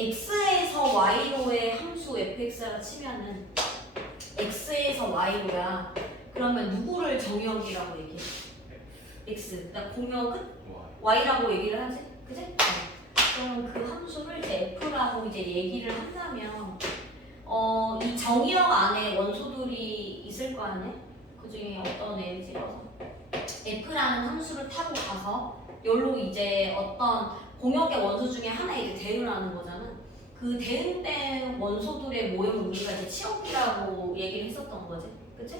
x에서 y로의 함수 fx라 치면은 x에서 y로야. 그러면 누구를 정의역이라고 얘기해? x. 그러니까 공역은 y라고 얘기를 하지, 그지? 그럼 그 함수를 이제 f라고 이제 얘기를 한다면, 이 정의역 안에 원소들이 있을 거 아니야? 그 중에 어떤 예를 들어서 f라는 함수를 타고 가서 여기로 이제 어떤 공역의 원소 중에 하나에 이제 대응을 하는 거잖아. 그 대응된 원소들의 모형을 우리가 이제 치역이라고 얘기를 했었던 거지, 그치?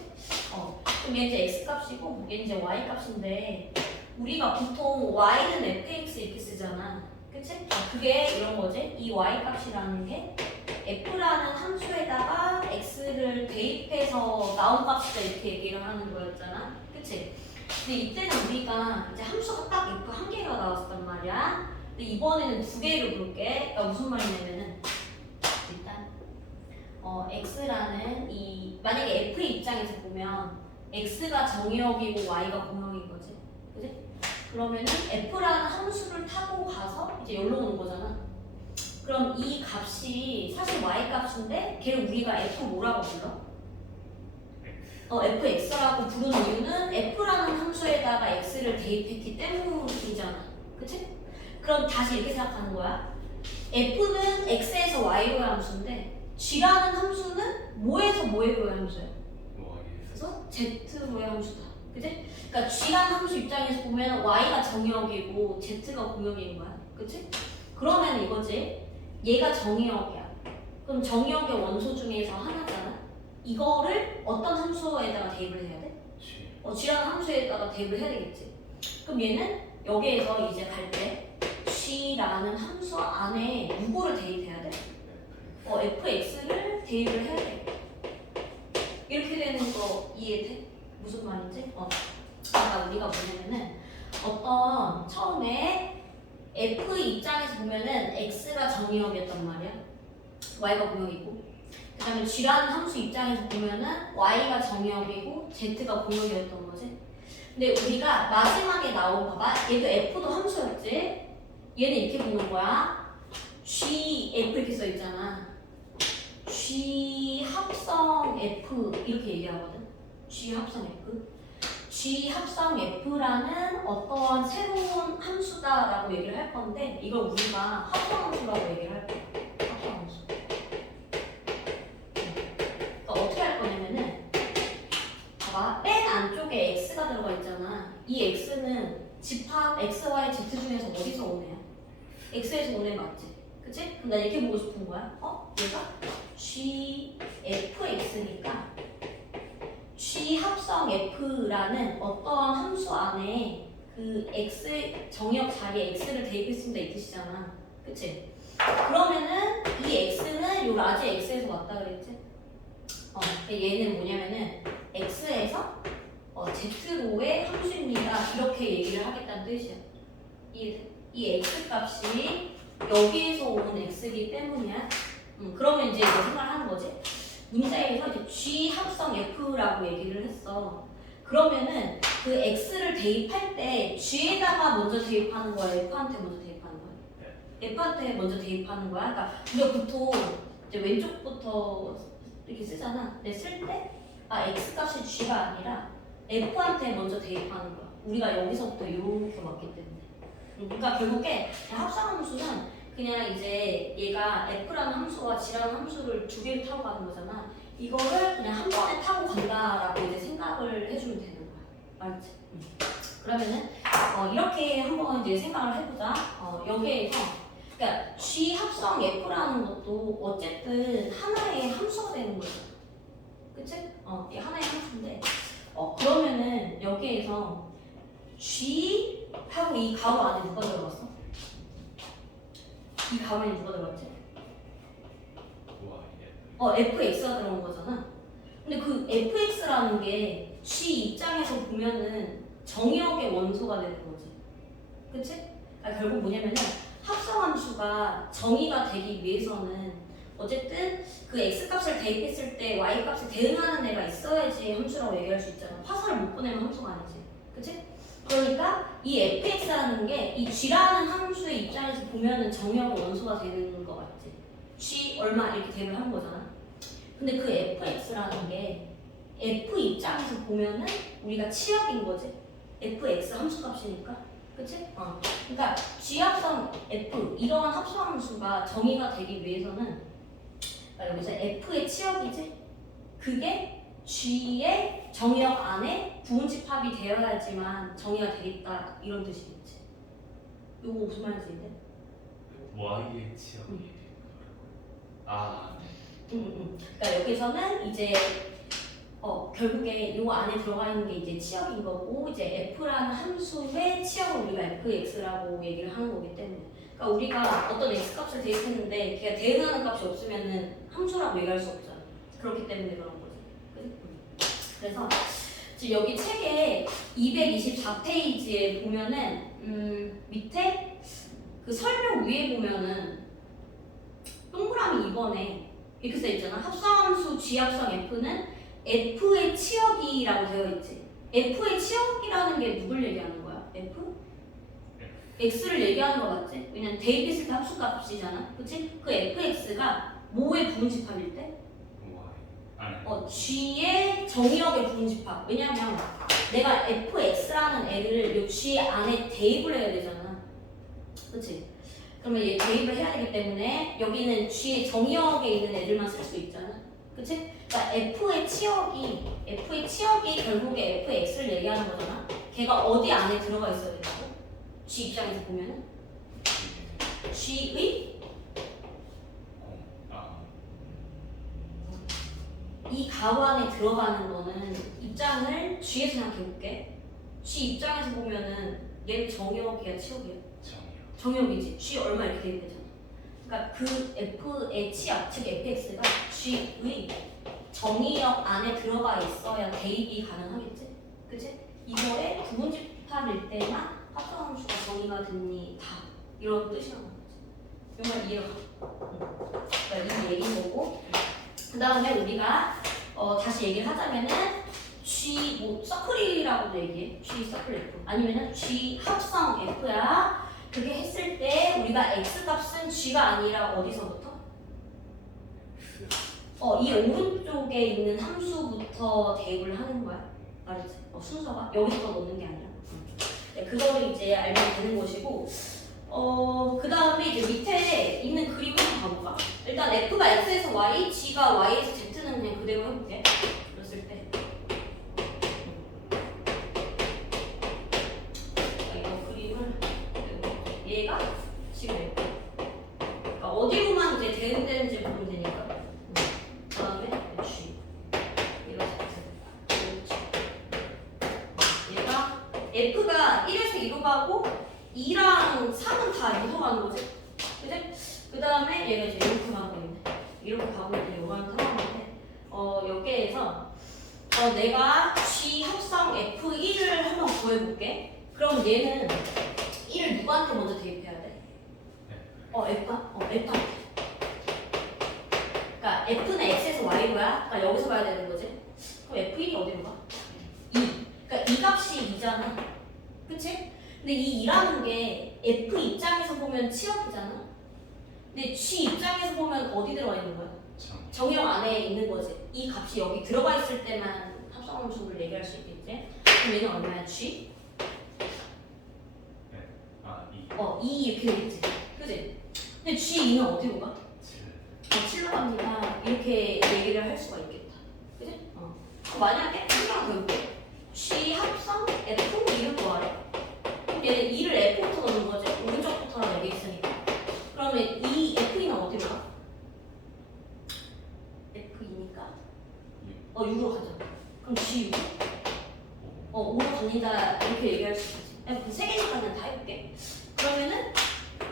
그럼 얘 이제 x 값이고 얘 이제 y 값인데 우리가 보통 y는 fx 이렇게 쓰잖아, 그치? 그게 이런 거지. 이 y 값이라는 게 f라는 함수에다가 x를 대입해서 나온 값이다 이렇게 얘기를 하는 거였잖아, 그치? 근데 이때는 우리가 이제 함수가 딱 f 한 개가 나왔단 말이야. 근데 이번에는 두 개를 볼게. 그러니까 무슨 말이냐면은 일단 x라는 이 만약에 f의 입장에서 보면 x가 정의역이고 y가 공역인 거지, 그치? 그러면은 f라는 함수를 타고 가서 이제 여기로 오는 거잖아. 그럼 이 값이 사실 y 값인데 걔를 우리가 f 뭐라고 불러? fx라고 부르는 이유는 f라는 함수에다가 x를 대입했기 때문이잖아, 그치? 그럼 다시 이렇게 생각하는 거야. f는 x에서 y로의 함수인데 g라는 함수는 뭐에서 뭐로의 함수야? 그래서 z로의 함수다, 그치? 그러니까 g라는 함수 입장에서 보면 y가 정의역이고 z가 공역인 거야, 그치? 그러면 이거지. 얘가 정의역이야. 그럼 정의역의 원소 중에서 하나잖아. 이거를 어떤 함수에다가 대입을 해야 돼? g라는 함수에다가 대입을 해야 되겠지. 그럼 얘는 여기에서 이제 갈 때 g라는 함수 안에 누구를 대입해야 돼? fx를 대입을 해야 돼. 이렇게 되는 거 이해돼? 무슨 말인지? 그러니까 우리가 뭐냐면은 어떤 처음에 f 입장에서 보면은 x가 정의역이었단 말이야. y가 공역이고. 그 다음에 g라는 함수 입장에서 보면은 y가 정의역이고 z가 공역이었던 거지. 근데 우리가 마지막에 나온 봐봐. 얘도 f도 함수였지. 얘는 이렇게 보는 거야. g f 이렇게 써 있잖아. g 합성 f 이렇게 얘기하거든. g 합성 f. g 합성 f라는 어떠한 새로운 함수다라고 얘기를 할 건데 이걸 우리가 합성 함수라고 얘기를 할 거야. 합성 함수. 그러니까 어떻게 할 거냐면은 봐봐. 맨 안쪽에 x가 들어가 있잖아. 이 x는 집합 x, y, z 중에서 어디서 온 애야? x에서 온 애 맞지? 그치? 그럼 나 이렇게 보고 싶은 거야. 얘가 g fx니까 g 합성 f라는 어떠한 함수 안에 그 x 정의역 자리에 x를 대입했습니다 이 뜻이잖아. 그치? 그러면은 이 x는 요 라지 x에서 왔다 그랬지? 얘는 뭐냐면은 x에서 z로의 함수입니다 이렇게 얘기를 하겠다는 뜻이야. 이 x 값이 여기에서 온 x이기 때문이야. 그러면 이제 이거 생각하는 거지. 문제에서 이제 g 합성 f라고 얘기를 했어. 그러면은 그 x를 대입할 때 g에다가 먼저 대입하는 거야, f한테 먼저 대입하는 거야? f한테 먼저 대입하는 거야. 그러니까 우리가 보통 이제 왼쪽부터 이렇게 쓰잖아. 근데 쓸 때 x 값이 g가 아니라 f한테 먼저 대입하는 거야. 우리가 여기서부터 이렇게 맞기 때문에. 그러니까 결국에 합성함수는 그냥 이제 얘가 f라는 함수와 g라는 함수를 두 개를 타고 가는 거잖아. 이거를 그냥 한 번에 타고 간다라고 이제 생각을 해주면 되는 거야. 알지? 그러면은 이렇게 한번 이제 생각을 해보자. 여기에서 그러니까 g 합성 f라는 것도 어쨌든 하나의 함수가 되는 거죠. 그치? 이게 하나의 함수인데 그러면은 여기에서 g 하고 이 가로 안에 누가 들어갔어? 이 가로에 누가 들어갔지? fx가 들어온 거잖아. 근데 그 fx라는 게 g 입장에서 보면은 정의역의 원소가 되는 거지. 그치? 결국 뭐냐면은 합성함수가 정의가 되기 위해서는 어쨌든 그 x값을 대입했을 때 y값에 대응하는 애가 있어야지 함수라고 얘기할 수 있잖아. 화살을 못 보내면 함수가 아니지. 그치? 그러니까 이 fx라는 게 이 g라는 함수의 입장에서 보면은 정의역의 원소가 되는 거 같지. G 얼마 이렇게 대입을 한 거잖아. 근데 그 fx라는 게 f 입장에서 보면은 우리가 치역인 거지. fx 함수값이니까. 그치? 그러니까 G 합성 f 이러한 합성 함수가 정의가 되기 위해서는 그러니까 여기서 f의 치역이지. 그게 G의 정의역 안에 부분집합이 되어야지만 정의가 되겠다 이런 뜻이겠지. 이거 무슨 말인지 이해? Y의 치역이 아, 그러니까 여기서는 이제 결국에 이 안에 들어가 있는 게 이제 치역인 거고 이제 f라는 함수의 치역을 우리가 fx라고 얘기를 하는 거기 때문에 그러니까 우리가 어떤 x 값을 대입했는데 걔가 대응하는 값이 없으면은 함수라고 얘기할 수 없잖아. 그렇기 때문에 그런 거지. 그래서 지금 여기 책에 224페이지에 보면은 밑에 그 설명 위에 보면은 동그라미 2번에 이렇게 써 있잖아. 합성함수 G합성 F는 F의 치역이라고 되어 있지. F의 치역이라는 게 누굴 얘기하는 거야? F? X를 얘기하는 거 맞지? 왜냐면 대입했을 때 합수값이잖아. 그치? 그 FX가 뭐의 부분집합일 때? G의 정의역의 부분집합. 왜냐면 내가 fx라는 애를 요 G 안에 대입을 해야 되잖아. 그치? 그러면 얘 대입을 해야 되기 때문에 여기는 G의 정의역에 있는 애들만 쓸 수 있잖아. 그치? 그러니까 f의 치역이 결국에 fx를 얘기하는 거잖아. 걔가 어디 안에 들어가 있어야 된다고? G 입장에서 보면은 G의 이 가로 안에 들어가는 거는 입장을 G에서 생각해볼게. G 입장에서 보면은 얘는 정의역이야, 치역이야? 정의역이지. G 얼마 이렇게 대입되잖아. 그러니까 그 F의 치역, 즉 fx가 G의 정의역 안에 들어가 있어야 대입이 가능하겠지? 그치? 이거의 부분집합일 때만 합성함수가 정의가 됩니다. 이런 뜻이란 거지. 정말 이해가 가. 그러니까 이 얘기인 거고. 그 다음에 우리가 다시 얘기를 하자면은 G 뭐 서클이라고도 얘기해. G 서클 F 아니면은 G 합성 F야. 그게 했을 때 우리가 X 값은 G가 아니라 어디서부터? 이 오른쪽에 있는 함수부터 대입을 하는 거야. 알았지? 순서가 여기서부터 넣는 게 아니라. 네, 그거를 이제 알면 되는 것이고. 그 다음에 이제 밑에 있는 그림을 좀 봐볼까? 일단 F가 X에서 Y, G가 Y에서 Z는 그냥 그대로 해볼게. 그랬을 때. 이거 그림을, 얘가 지금 F. 그러니까 어디로만 이제 대응되는지 보면 되니까. 그 다음에 G. 얘가 Z. 얘가 F가 1에서 2로 가고, 2랑 3은 다 2로 가는 거지? 그치? 그 다음에 얘가 이제 이렇게 가고 있네. 이렇게 가고 있는 요거는 상황인데, 여기에서 내가 G 합성 F1을 한번 구해볼게. 그럼 얘는 1을 누구한테 먼저 대입해야 돼? F한테. 그러니까 F는 X에서 Y로야. 그러니까 여기서 봐야 되는 거지. 그럼 F1이 어디로 가? 2. 그러니까 이 값이 2잖아. 그치? 근데 이 2라는 게 F 입장에서 보면 치역이잖아. 근데 G 입장에서 보면 어디 들어가 있는 거야? 정의역 안에 있는 거지. 이 값이 여기 들어가 있을 때만 합성함수를 얘기할 수 있겠지. 그럼 얘는 얼마야? G? 2 이렇게 되겠지. 그지? 근데 G2는 어디로 가? 7로 갑니다. 이렇게 얘기를 할 수가 있겠다. 그지? 만약에 한번 더 해볼게. G 합성 F 2를 구하래. 얘는 2를 F부터 넣는 거지. 오른쪽부터라고 여기 있으니까. 그러면 이 F2는 어디로 가? F2니까 6으로 가자. 그럼 G6? 5로 갑니다. 이렇게 얘기할 수 있지. 그 세 개니까는 다 해볼게. 그러면은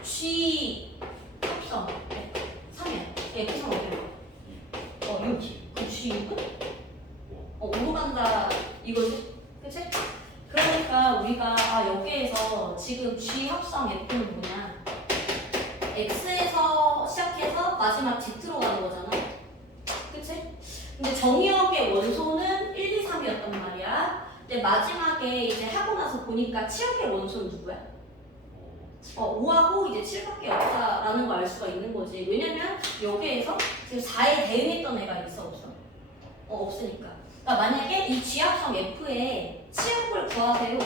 G 합성 F3이야. F3 어디로 가? 6. 그럼 G6은? 5로 간다 이거지? 그치? 그러니까 우리가 여기에서 지금 G 합성 F는 뭐냐? X에서 시작해서 마지막 Z로 가는 거잖아. 그치? 근데 정의역의 원소는 1, 2, 3이었단 말이야. 근데 마지막에 이제 하고 나서 보니까 치역의 원소는 누구야? 5하고 이제 7밖에 없다라는 걸 알 수가 있는 거지. 왜냐면 여기에서 지금 4에 대응했던 애가 있어 없어? 없으니까. 그러니까 만약에 이 G합성 F에 치역을 구하세요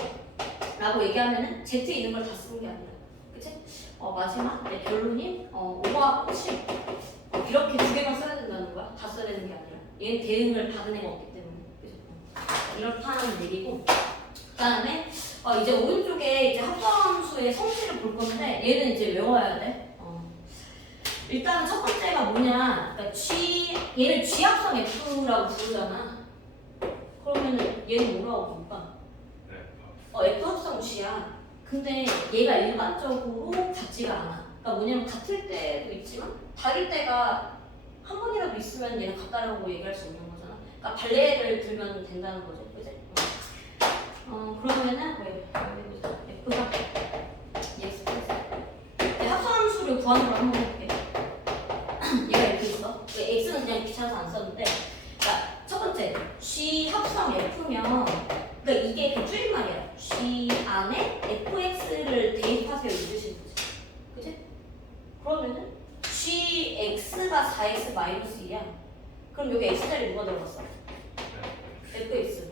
라고 얘기하면은 Z 있는 걸 다 쓰는 게 아니라, 그치? 마지막 내 결론이 5하고 7 이렇게 두 개만 써야 된다는 거야. 다 써야 되는 게 아니라 얘는 대응을 받은 애가 없기 때문에. 그죠? 이렇다는 얘기고, 그 다음에 이제 오른쪽에 이제 합성함수의 성질을 볼 건데 얘는 이제 외워야 돼. 일단 첫 번째가 뭐냐? 그러니까 얘를 G합성 F라고 부르잖아. 그러면은 얘는 뭐라고 부를까? F 합성 G야. 근데 얘가 일반적으로 같지가 않아. 그러니까 뭐냐면 같을 때도 있지만 다를 때가 한 번이라도 있으면 얘는 같다라고 얘기할 수 있는 거잖아. 그러니까 발레를 들면 된다는 거죠, 그지? 그러면은 F가 EX 합성함수를 구하는 걸 한번 해볼게. 얘가 이렇게 있어. X는 그냥 귀찮아서 안 썼는데, 그러니까 첫 번째 G 합성 F면, 그러니까 이게 그 줄임말이야. G 안에 fx를 대입하세요 이 뜻인 거지, 그지? 그러면은 gx가 4x 마이너스 2야. 그럼 여기 x 자리 누가 들어갔어? fx.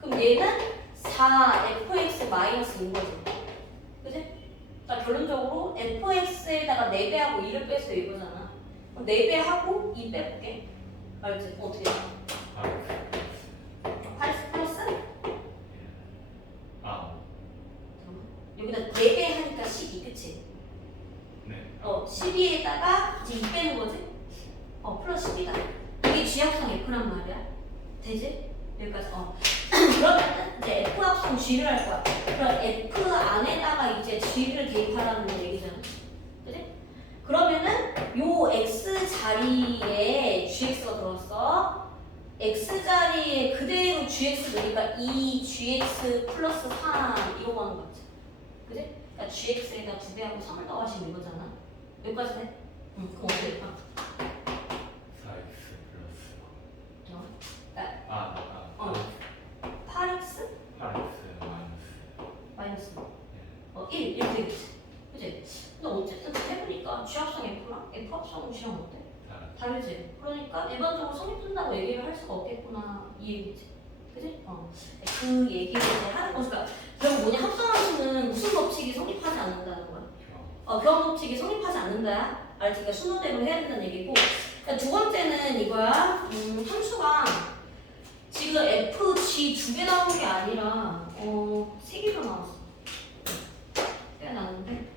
그럼 얘는 4fx 마이너스 2인 거지, 그지? 자, 결론적으로 fx에다가 4배하고 2를 빼서 이거잖아. 그럼 4배하고 2 빼볼게. 알지? 어떻게 돼? 8x 플러스? 여기다 4배 하니까 12, 그치? 네. 12에다가 이제 2 빼는 거지? 플러스 12다. 이게 G합성 F란 말이야. 되지? 여기까지. 그러면은 이제 F 합성 G를 할 거야. 그럼 F 안에다가 이제 G를 대입하라는 얘기잖아. 그지? 그러면은 요 X 자리에 GX가 들어왔어. X 자리에 그대로 GX 넣으니까 2GX 플러스 3 이거 하는 거 같지? 그지? 그러니까 GX에다 2배하고 3을 더하시면 이거잖아. 여기까지 돼? 응, 그럼 어떻게 될까? 4x 플러스 그러니까 8x 8x 마이너스 1 이렇게 되겠지. 그지? 근데 어쨌든 해보니까 G합성 F랑 F합성 G랑 어때? 다르지? 그러니까 일반적으로 성립된다고 얘기를 할 수가 없겠구나 이 얘기지. 그지? 그 얘기를 이제 하는 거지. 그러니까 결국 뭐냐, 합성함수는 무슨 법칙이 성립하지 않는다는 거야? 교환 법칙이 성립하지 않는다. 알지? 그러니까 순서대로 해야 된다는 얘기고. 그러니까 두 번째는 이거야. 함수가 지금 F, G 2개 나온 게 아니라 3개가 나왔어. 꽤 나왔는데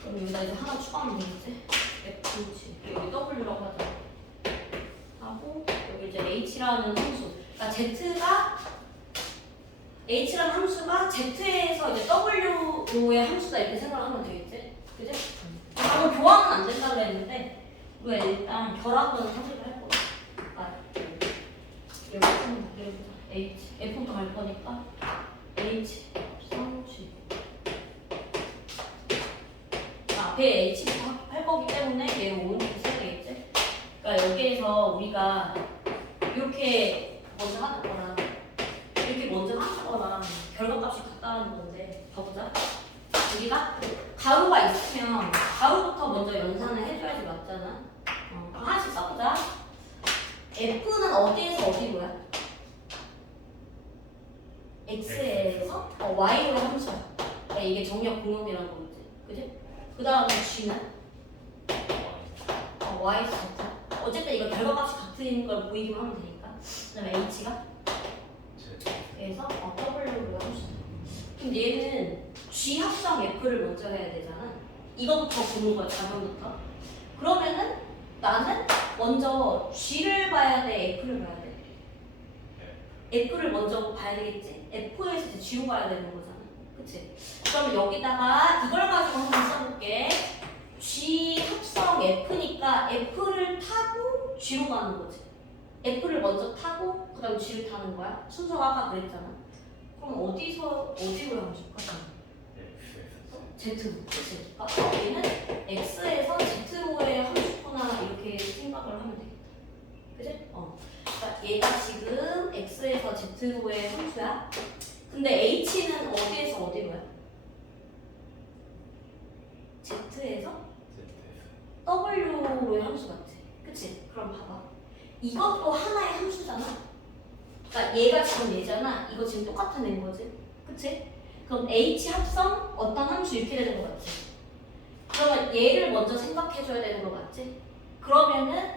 그럼 여기다 이제 하나 추가하면 되겠지? F, G 여기 W라고 하자. 하고 여기 이제 H라는 함수. 그러니까 Z가 H라는 함수가 Z에서 이제 W의 함수다 이렇게 생각을 하면 되겠지? 그지? 방금 교환은 안 된다고 했는데 우리가 일단 결합은 선택을 할 거야. 여기 좀 내려보자. H, F부터 갈 거니까 H, 3G. 앞에 H부터 할 거기 때문에 얘를 오른쪽에 써야 되겠지? 그러니까 여기에서 우리가 이렇게 먼저 하는 거랑 이렇게 먼저 하는 거랑 결과값이 같다는 건데 봐보자. 우리가 가로가 있으면 가로부터 먼저 연산을 해줘야지 맞잖아. 하나씩 써보자. F는 어디에서 어디로야? X에서 Y로 함수야. 그러니까 이게 정역 공역이라는 거지. 그지? 그 다음에 G는 Y에서 같아. 어쨌든 이거 결과값이 같은 걸 보이기만 하면 되니까. 그 다음에 H가 Z에서 W로 함수야. 그럼 얘는 G 합성 F를 먼저 해야 되잖아. 이거부터 보는 거야, 자문부터. 그러면은 나는 먼저 G를 봐야 돼, F를 봐야 돼? F를 먼저 봐야 되겠지? F에서 이제 G로 가야 되는 거잖아. 그치? 그럼 여기다가 이걸 가지고 한번 써볼게. G 합성 F니까 F를 타고 G로 가는 거지. F를 먼저 타고 그 다음 G를 타는 거야. 순서가 아까 그랬잖아. 그럼 어디로 함수일까? Z, 그치? 얘는 X에서 Z로의 함수구나 이렇게 생각을 하면 되겠다. 그치? 그러니까 얘가 지금 X에서 Z로의 함수야. 근데 H는 어디에서 어디로야? W로의 함수 같지? 그치? 그럼 봐봐. 이것도 하나의 함수잖아. 그러니까 얘가 지금 얘잖아. 이거 지금 똑같은 애인 거지? 그치? 그럼 H 합성 어떤 함수 이렇게 되는 거 같지? 그러면 얘를 먼저 생각해줘야 되는 거 맞지? 그러면은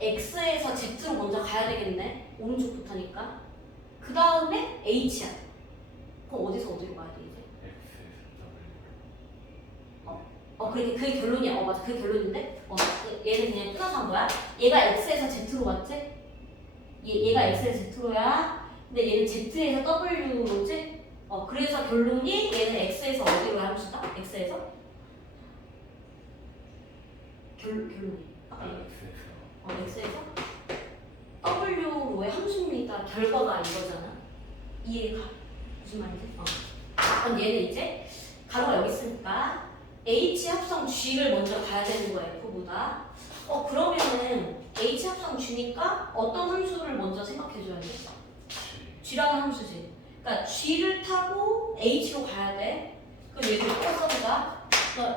X에서 Z로 먼저 가야 되겠네. 오른쪽부터니까. 그 다음에 H야. 그럼 어디서 어디로 가야 돼 이제? 그게 결론이야. 맞아. 그게 결론인데? 얘는 그냥 끊어서 한 거야. 얘가 X에서 Z로 갔지? 얘가 X에서 Z로야. 근데 얘는 Z에서 W로지? 그래서 결론이 얘는 X에서 어디로 함수다? X에서? 결론이. X에서 W로의 함수니까 결과가 이거잖아. 이해가 무슨 말이지? 그럼 얘는 이제 가로가 여기 있으니까 H 합성 G를 먼저 가야 되는 거야 F보다. 그러면은 H 합성 G니까 어떤 함수를 먼저 생각해줘야 돼? G라는 함수지. 그러니까 G를 타고 H로 가야 돼. 그럼 얘를 또 써보자.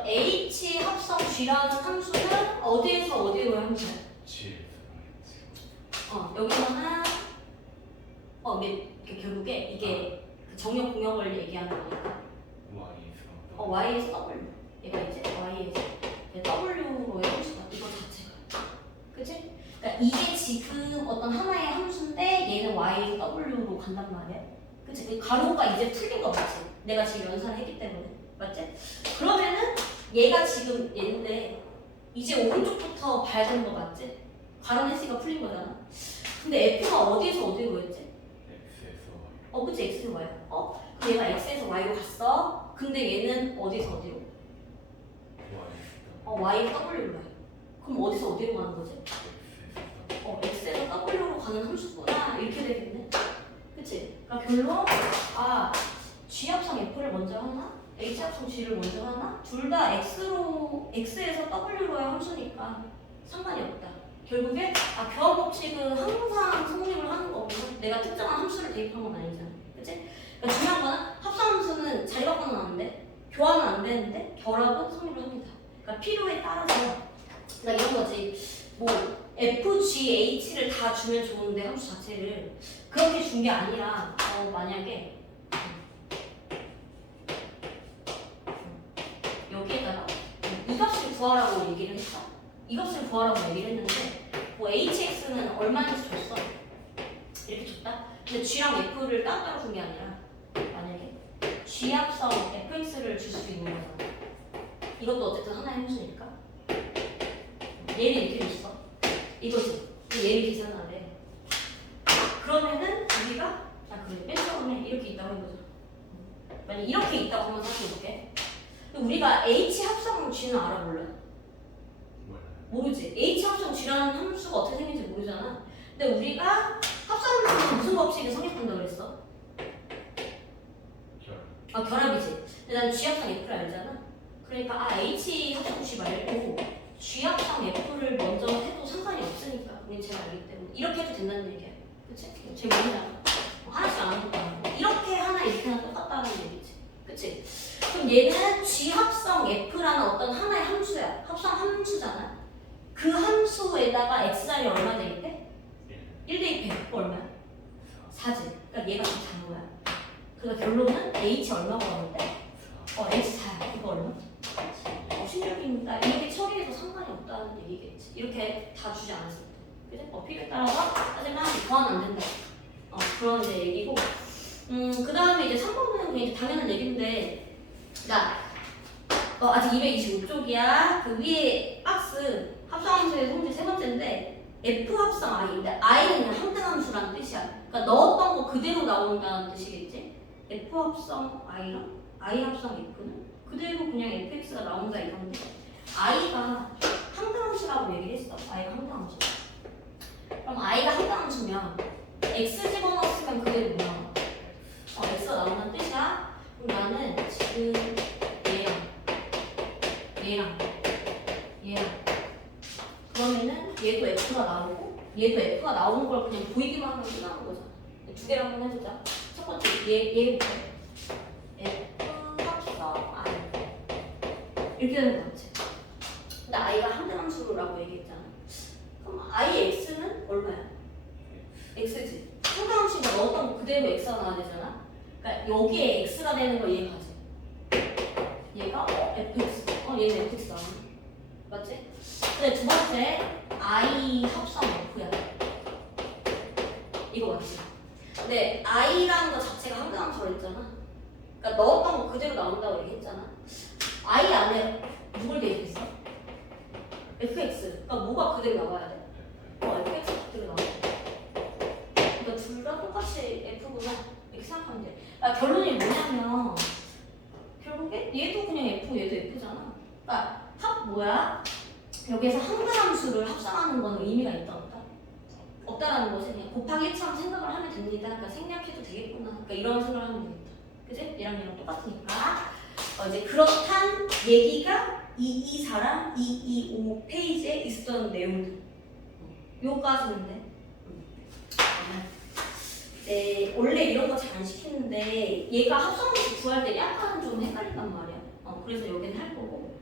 H 합성 G라는 함수는 어디에서 어디로 함수야? 여기서는 결국에 이게 그 정역 공역을 얘기하는 거니까 Y에서 W 얘가 이제 Y에서 W로의 함수다 이거 자체가 그치? 그러니까 이게 지금 어떤 하나의 함수인데 얘는 Y에서 W로 간단 말이야 그치? 그 가로가 이제 풀린 거 맞지? 내가 지금 연산을 했기 때문에 맞지? 그러면은 얘가 지금 얘인데 이제 오른쪽부터 봐야 되는 거 맞지? 가로 S가 풀린 거잖아. 근데 F가 어디에서 어디로 했지? 그치? X로 Y로. 그럼 얘가 X에서 Y로 갔어. 근데 얘는 어디서 어디로? Y에서 W로 가요. 그럼 어디서 어디로 가는 거지? X에서 W로 가는 함수구나. 이렇게 되겠네. 그치? 그러니까 결론, G 합성 F를 먼저 하나? H 합성 G를 먼저 하나? 둘 다 X에서 W로의 함수니까 상관이 없다. 결국에 교환 법칙은 항상 성립을 하는 거고 내가 특정한 함수를 대입한 건 아니잖아. 그치? 그러니까 중요한 거는 합성 함수는 자리 바꾸는 안 돼. 교환은 안 되는데 결합은 성립을 합니다. 그러니까 필요에 따라서 그러니까 이런 거지. 뭐 F, G, H를 다 주면 좋은데 함수 자체를 그렇게 준 게 아니라 만약에 여기에다가 이 값을 구하라고 얘기를 했어. 이 값을 구하라고 얘기를 했는데 뭐 hx는 얼마인지 줬어. 이렇게 줬다. 근데 g랑 f를 따로 준 게 아니라 만약에 g 합성 fx를 줄 수 있는 거잖아. 이것도 어쨌든 하나의 함수니까 얘를 이렇게 줬어. 이거지. 얘를 계산하래. 그러면은 우리가 그래 맨 처음에 이렇게 있다고 해보자. 만약 이렇게 있다고 한번 생각해볼게. 우리가 h 합성 g는 알아 몰라? 모르지. H 합성 G라는 함수가 어떻게 생긴지 모르잖아. 근데 우리가 합성 함수는 무슨 법칙에 성립한다고 그랬어? 결합이지. 근데 난 G 합성 F를 알잖아. 그러니까 H 합성 G 말고 G 합성 F를 먼저 해도 상관이 없으니까 우린 잘 알기 때문에 이렇게 해도 된다는 얘기야. 그치? 제일 모르잖아. 하나씩 안 하는 거야. 이렇게 하나 이렇게 하나 똑같다는 얘기지. 그치? 그럼 얘는 G 합성 F라는 어떤 하나의 함수야. 합성 함수잖아. 그 함수에다가 x자리 얼마 대입해? 1 대입해. 그거 얼마야? 4지. 그러니까 얘가 더 작은 거야. 그러니까 결론은 h 얼마가 나오는데? h 4야. 이거 얼마? 16입니다. 이렇게 처리해도 상관이 없다는 얘기겠지. 이렇게 다 주지 않았을 때. 그지? 필요에 따라서 하지만 보완 안 된다. 그런 이제 얘기고. 그 다음에 이제 3번은 그냥 이제 당연한 얘기인데, 아직 225쪽이야. 그 위에 박스 합성함수의 성질 세 번째인데 F 합성 I인데 I는 그냥 함등함수라는 뜻이야. 그러니까 넣었던 거 그대로 나온다는 뜻이겠지. F 합성 I랑 I 합성 F는 그대로 그냥 fx가 나온다 이건데 I가 함등함수라고 얘기를 했어. I가 함등함수. 그럼 I가 함등함수면 x 집어넣었으면 그대로 뭐 나와? x가 나온다는 뜻이야. 그럼 나는 지금 얘랑 그러면은 얘도 F가 나오고 얘도 F가 나오는 걸 그냥 보이기만 하면 끝나는 거잖아. 두 개를 한번 해보자. 첫 번째 얘부터 F 합성 I 이렇게 되는 거 같지? 근데 I가 함등함수라고 얘기했잖아. IX는 얼마야? X지. 상당식을 넣었던 거 그대로 X가 나와야 되잖아. 그러니까 여기에 X가 되는 거 얘가지. 얘가 FX. 얘는 FX 나오네. 맞지? 근데 두 번째 I 합성 F야. 이거 맞지? 근데 I라는 거 자체가 항등함수로 했잖아. 그러니까 넣었던 거 그대로 나온다고 얘기했잖아. I 안에 누굴 대입했어? FX. 그러니까 뭐가 그대로 나와야 돼? FX 그대로 나와야 돼. 그러니까 둘 다 똑같이 F구나 이렇게 생각하면 돼. 결론이 뭐냐면 결국에 얘도 그냥 F, 얘도 F잖아. 그러니까 합 뭐야? 여기에서 항등함수를 합성하는 건 의미가 있다 없다? 없다라는 것은 그냥 곱하기 1처럼 생각을 하면 됩니다. 그러니까 생략해도 되겠구나. 그러니까 이런 생각을 하면 되겠다. 그지? 얘랑 똑같으니까. 이제 그렇단 얘기가 224랑 225 페이지에 있었던 내용들. 요까지는 돼. 네, 원래 이런 거 잘 안 시키는데 얘가 합성식 구할 때 약간 좀 헷갈린단 말이야. 그래서 여기는 할 거고.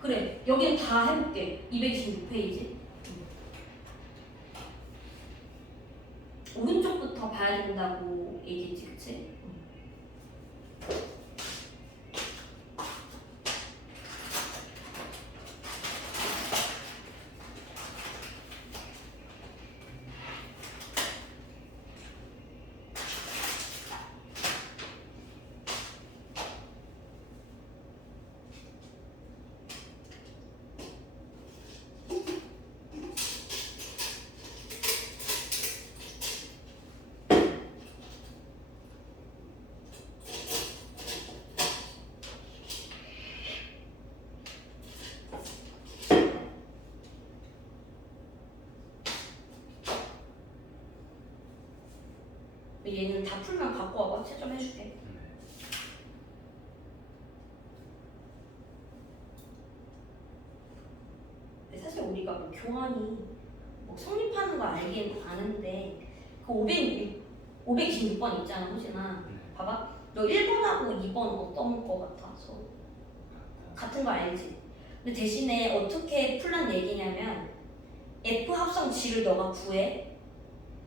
그래, 여기는 다 해볼게. 226페이지. 오른쪽부터 봐야 된다고 얘기했지, 그치? 얘는 다 풀면 갖고 와봐. 채점해줄게. 근데 사실 우리가 뭐 교환이 뭐 성립하는 거 알긴 아는데 그 526번 있잖아, 호진아. 봐봐. 너 1번하고 2번 어떤 거 같아? 같은 거 알지? 근데 대신에 어떻게 풀란 얘기냐면 F 합성 G를 너가 구해.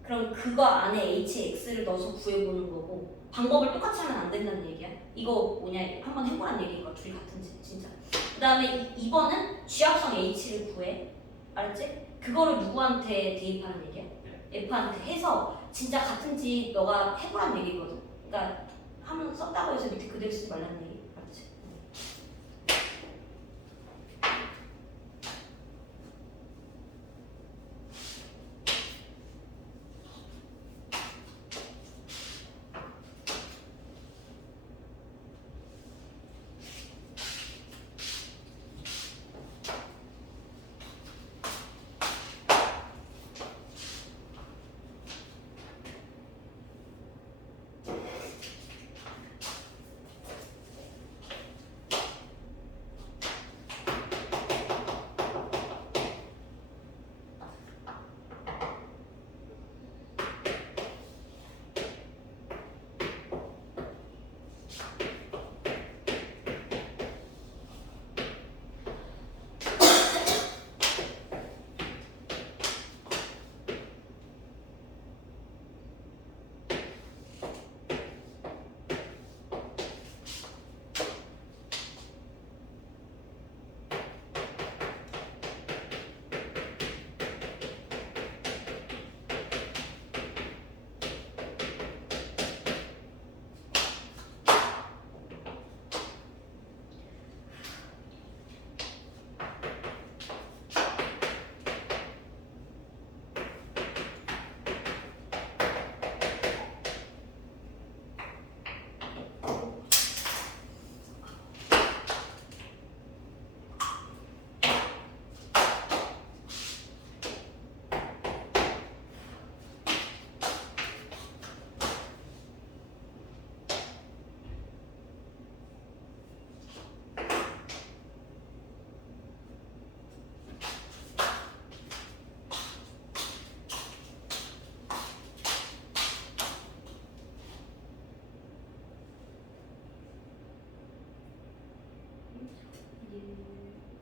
그럼 그거 안에 HX를 넣어서 구해보는 거고 방법을 똑같이 하면 안 된다는 얘기야. 이거 뭐냐 한번 해보란 얘기인 둘이 같은지 진짜. 그 다음에 2번은 G합성 H를 구해. 알았지? 그거를 누구한테 대입하는 얘기야? F한테 해서 진짜 같은지 너가 해보란 얘기거든. 그러니까 한번 썼다고 해서 밑에 그대로 쓰지 말라는 얘기. 알았지?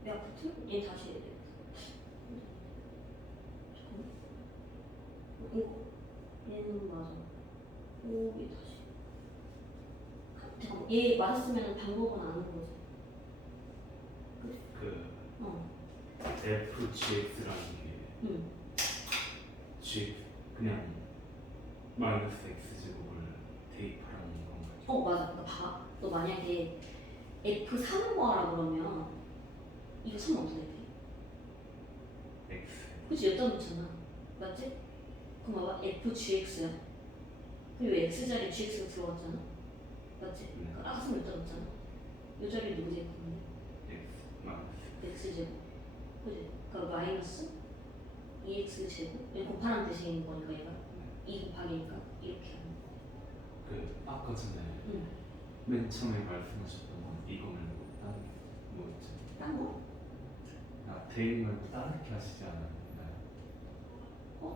내가 붙으면 얘 다시 해야 돼. 이거 얘는 맞아. 오, 얘 다시. 잠깐만, 얘 맞았으면 방법은 아는 거지. 그 어, FGX라는 게 응. G 그냥 마이너스 X 제곱을 대입하라는 건가요? 맞아. 너 봐봐. 너 만약에 F3 구하라 그러면 이거 3 어떻게 돼? X 그치, 여기다 놓잖아. 맞지? 그럼 봐봐. FGX야. 그리고 X자리에 GX가 들어갔잖아. 맞지? 네. 그 아까 여기다 놓잖아. 이 자리에 누구지? X 마이너스 X제곱. 그치? 그러니까 마이너스 2X 제곱. 이거 곱하는 뜻인 거니까 얘가. 2 곱하기니까 이렇게 하는 거. 그 아까 전에 응. 맨 처음에 말씀하셨던 건 이거 말고 다른 게 뭐였지? 딴 거? 대입 말고 다른 게 하시지 않았나요?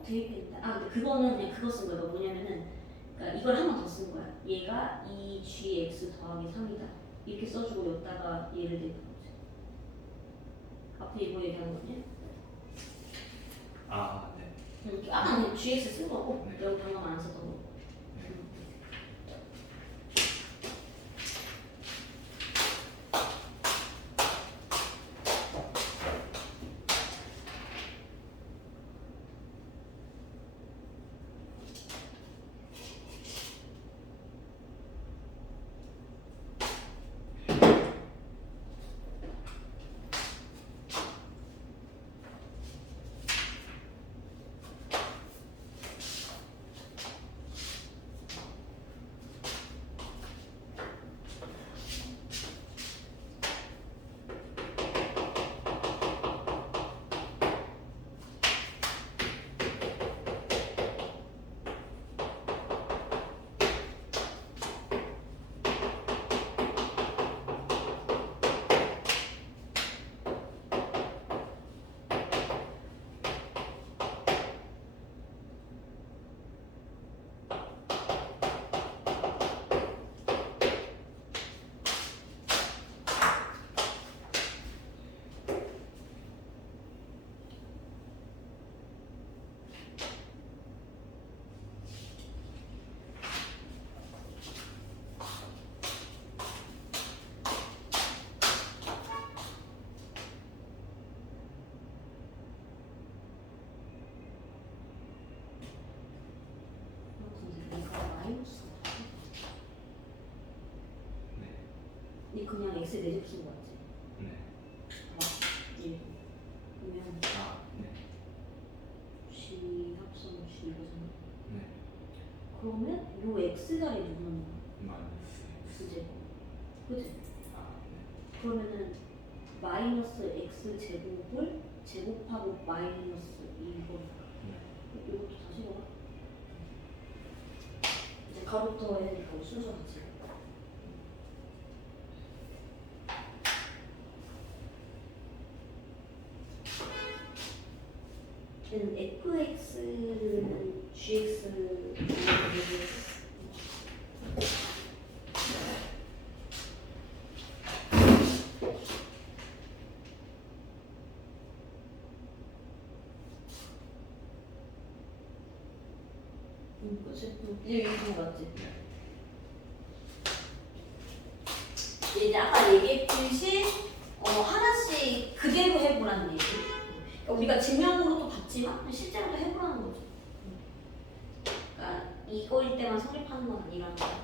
대입했다. 근데 그거는 그냥 그거 쓴 거야. 뭐냐면은, 그러니까 이걸 한 번 더 쓴 거야. 얘가 2gx 더하기 3이다. 이렇게 써주고 여기다가 얘를 대입한 거지. 앞에 이거 얘기하는 거냐? 네. 아까 그냥 gx 쓴 거고, 네. 여기 방금 안 썼던 거. 네. 근데 얘가 마이너스. 네. 이 그냥 x에 내집 쓴거 같지? 네. 봐봐. 얘도. 그러면 네. g 합성 g 이거잖아. 네. 그러면 요 x자리에 누구 넣는 거야? 마이너스 X x제곱. 그치? 네. 그러면은 마이너스 x 제곱을 제곱하고 마이너스 이거니까. 네. 이것도 다시 해봐. 이제 가로부터 해야 되니까 순서 같이. 얘는 fx는 gx 그치? 이제 이거 맞지? 네. 이제 아까 얘기했듯이 하나씩 그대로 해보라는 얘기. 그러니까 우리가 증명으로도 봤지만 실제로도 해보라는 거죠. 그러니까 이거일 때만 성립하는 건 아니라는 거야.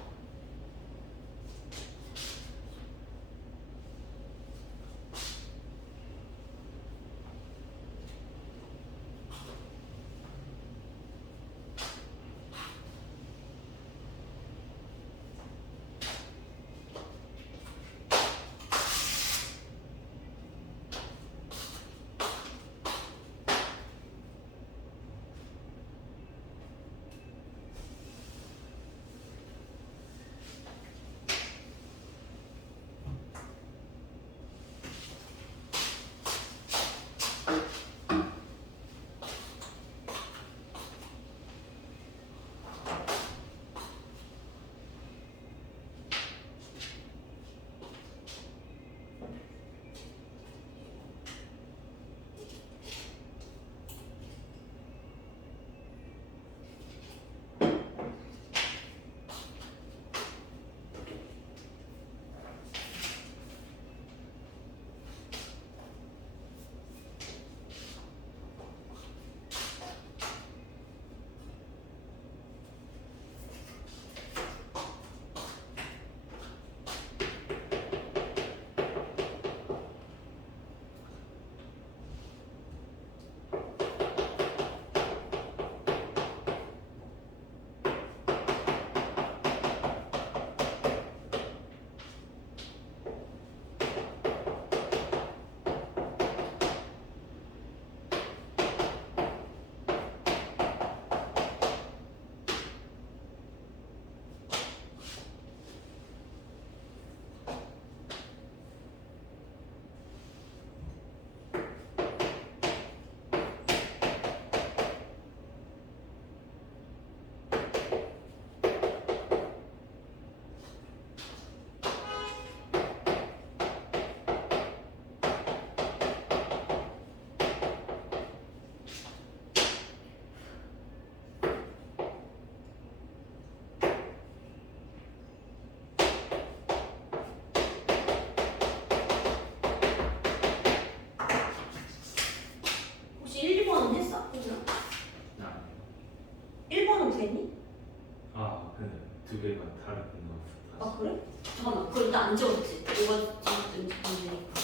안 지워졌지? 이거 지금 문제니까.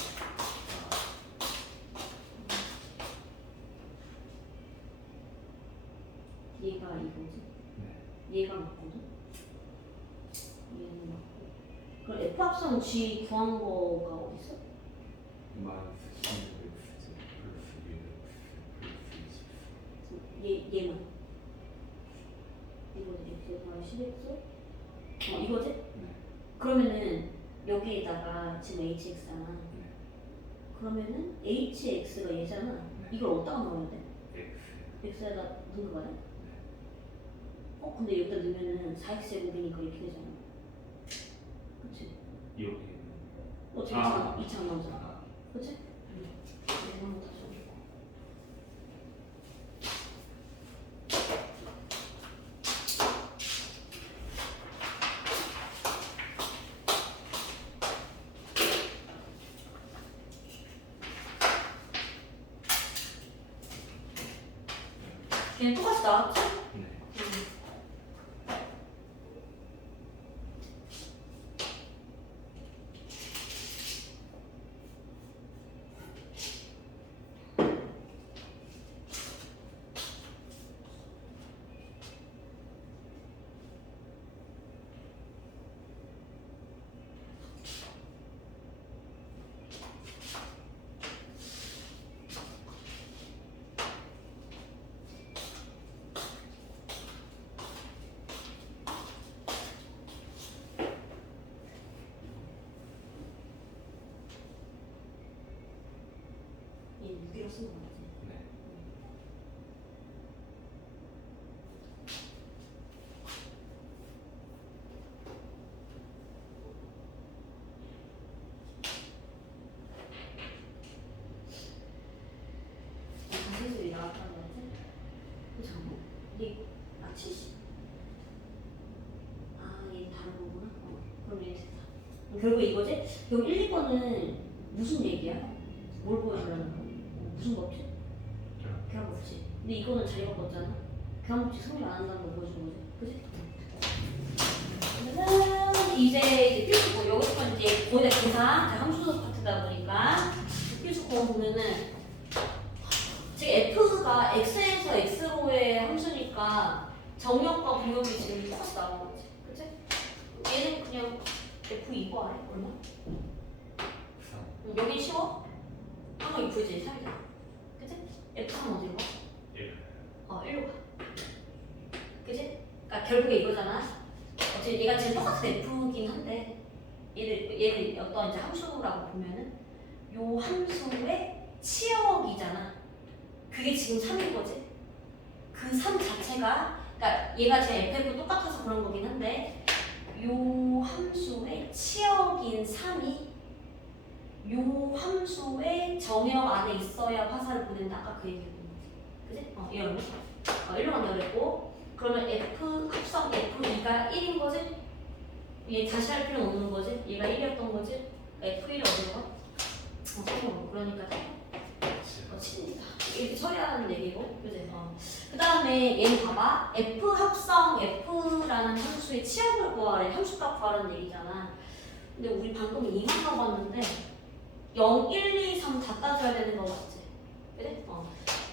얘가 이거지? 얘가 맞거든? 얘는 맞고. 그럼 F 합성 G 구한 거가 어디 있어? 마이너스 16x 플러스 1x 얘만. 이거지? X에서 10x? 이거지? 네. 그러면은 여기에다가 지금 HX잖아. 네. 그러면은 HX가 얘잖아. 네. 이걸 어디다가 넣어야 돼? x X에다 넣는 거야? 네. 근데 여기다 넣으면은 4X제곱이니까 이렇게 되잖아. 그치? 여기 어차피 아. 2차 나오잖아. 아, 그치? 이거 한번 다시 해볼까? 걔는 똑같이 나왔지? 네. 얘 6이라고 쓴거 맞지? 네. 자세술이 나왔다는 거지? 그 잠깐 얘 70. 얘 다른 거구나. 그럼 얘 됐다. 결국 이거지? 결국 1, 2번은 무슨 얘기야? 뭘 보여주려는 거야? 무슨 법칙? 교환 법칙. 근데 이거는 자리가 없잖아. 교환 법칙 성립 안 한다는 걸 보여주는 거지. 그치? 그러면은 이제 필수 여기서 이제 거의 다 계산, 함수 파트다 보니까 필수 거 보면은 지금 F가 X에서 X로의 함수니까 정역과 공역이 지금 똑같이 나온 거지. 그치? 얘는 그냥 F2거 아래 얼마? 3 여긴 쉬워? 항상 F지, 3이잖아. 그치? F3 어디로 가? 1 1로 가. 그치? 그러니까 결국에 이거잖아. 어차피 얘가 지금 똑같은 F긴 한데 얘를 어떤 이제 함수라고 보면은 요 함수의 치역이잖아. 그게 지금 3인 거지. 그 3 자체가 그러니까 얘가 지금 FF 똑같아서 그런 거긴 한데 요 함수의 치역인 3이 요 함수의 정역 안에 있어야 화살을 보낸다. 아까 그 얘기했던 거지. 그치? 이런 거. 1로 간다 그랬고 그러면 F 합성 F2가 1인 거지? 얘 다시 할 필요는 없는 거지? 얘가 1이었던 거지? F1이 어디로 가? 그러니까 칩니다. 이렇게 처리하는 얘기고, 그지? 그 다음에 얘는 봐봐. F 합성 F라는 함수의 치역을 구하래. 함수값 구하라는 얘기잖아. 근데 우리 방금 2만 가봤는데 0, 1, 2, 3 다 따져야 되는 거 맞지? 그래?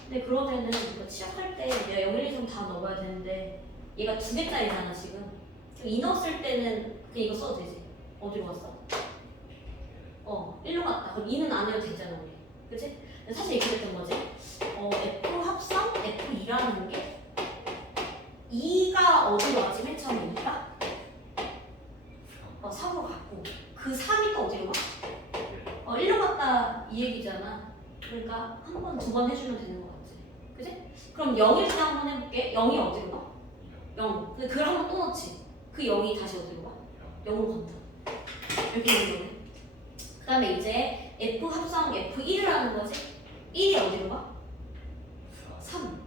근데 그러면은 이거 치역할 때 내가 0, 1, 2, 3 다 넣어야 되는데 얘가 2개짜리잖아 지금. 이 넣었을 때는 그냥 이거 써도 되지? 어디로 갔어? 1로 갔다. 그럼 2는 안 해도 되잖아 우리. 그치? 근데 사실 이렇게 됐던 거지. F 합성 F2라는 게 2가 어디로 왔지? 맨 처음에 2가 3으로 갔고 그 3이 또 어디로 가? 1로 갔다 이 얘기잖아. 그러니까 한 번, 두 번 해주면 되는 거 같지? 그치? 그럼 0일 때 한번 해볼게. 0이 어디로 가? 0. 근데 그걸 한번 또 넣지. 그 0이 다시 어디로 가? 0으로 간다. 이렇게 되는 거네. 그 다음에 이제 F 합성 F1을 하는 거지? 1이 어디로 가? 3.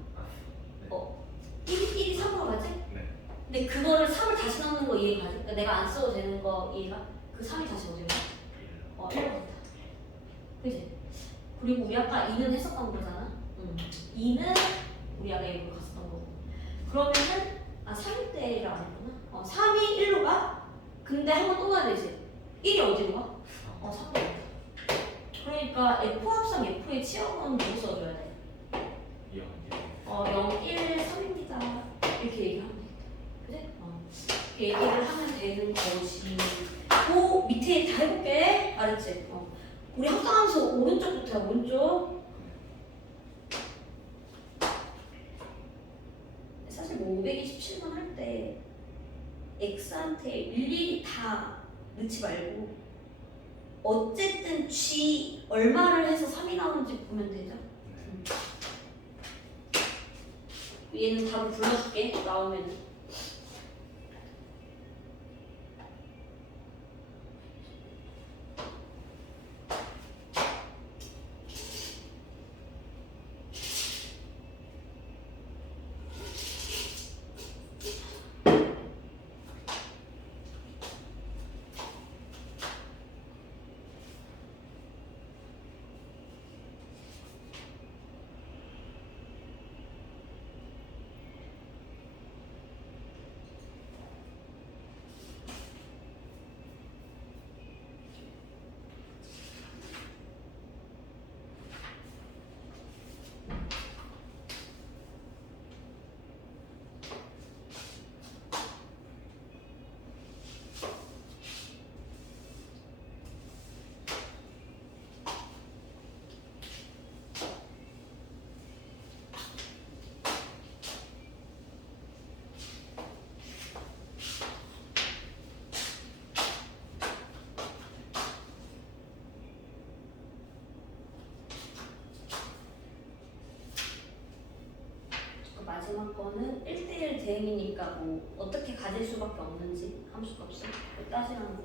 1이 3으로 가지? 네. 근데 그거를 3을 다시 넣는 거 이해가지? 그러니까 내가 안 써도 되는 거 이해가? 그 3이 다시 어디로 가? 1로 간다. 그지? 그리고 우리 아까 2는 했었던 거잖아? 2는 우리 아까 이거 갔었던 거고. 그러면은 3일 때를 안 했구나. 3이 1로 가? 근데 한 번 또 넣어야 되지? 1이 어디로 가? 3번. 그러니까 F 합성 F의 치역은 누구 써줘야 돼? 0, 1, 3입니다. 이렇게 얘기하면 되겠다. 그래? 이렇게 얘기를 하면 되는 것이고 밑에 다 해볼게. 알았지? 우리 합성하면서 오른쪽부터 해, 오른쪽. 사실 뭐 527번 할 때 X한테 일일이 다 넣지 말고 어쨌든 G 얼마를 해서 3이 나오는지 보면 되죠? 얘는 답을 불러줄게, 나오면은. 마지막 거는 1대1 대응이니까 뭐 어떻게 가질 수밖에 없는지 함수값을 따지라는 거.